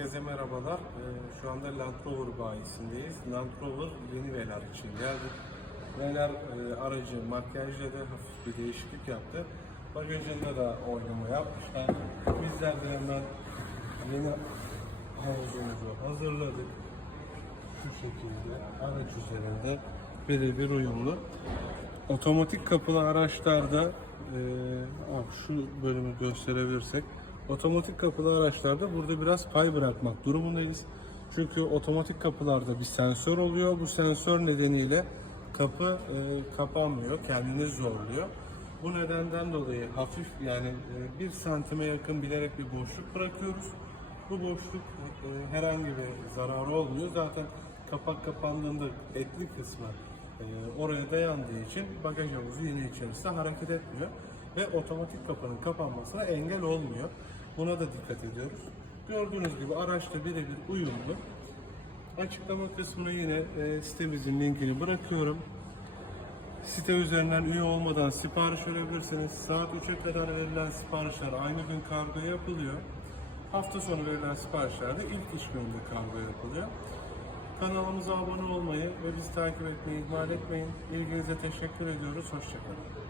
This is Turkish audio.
Herkese merhabalar. Ee, Şu anda Land Rover bayisindeyiz. Land Rover yeni Velar için geldik. Velar e, aracı makyajla da hafif bir değişiklik yaptı. Bagajında da oynama yapmışlar. Bizler de hemen yeni havuzumuzu hazırladık. Şu şekilde araç üzerinde birebir uyumlu. Otomatik kapılı araçlarda e, şu bölümü gösterebilirsek otomatik kapılı araçlarda burada biraz pay bırakmak durumundayız. Çünkü otomatik kapılarda bir sensör oluyor. Bu sensör nedeniyle kapı e, kapanmıyor, kendini zorluyor. Bu nedenden dolayı hafif yani e, bir santime yakın bilerek bir boşluk bırakıyoruz. Bu boşluk e, herhangi bir zararı olmuyor. Zaten kapak kapandığında etli kısmı e, oraya dayandığı için bagaj havuzu yine içerisinde hareket etmiyor ve otomatik kapının kapanmasına engel olmuyor. Buna da dikkat ediyoruz. Gördüğünüz gibi araçta birebir uyumlu. Açıklama kısmına yine e, sitemizin linkini bırakıyorum. Site üzerinden üye olmadan sipariş verebilirsiniz. Saat 3'e kadar verilen siparişler aynı gün kargo yapılıyor. Hafta sonu verilen siparişlerde ilk iş gününde kargo yapılıyor. Kanalımıza abone olmayı ve bizi takip etmeyi ihmal etmeyin. İlginize teşekkür ediyoruz. Hoşçakalın.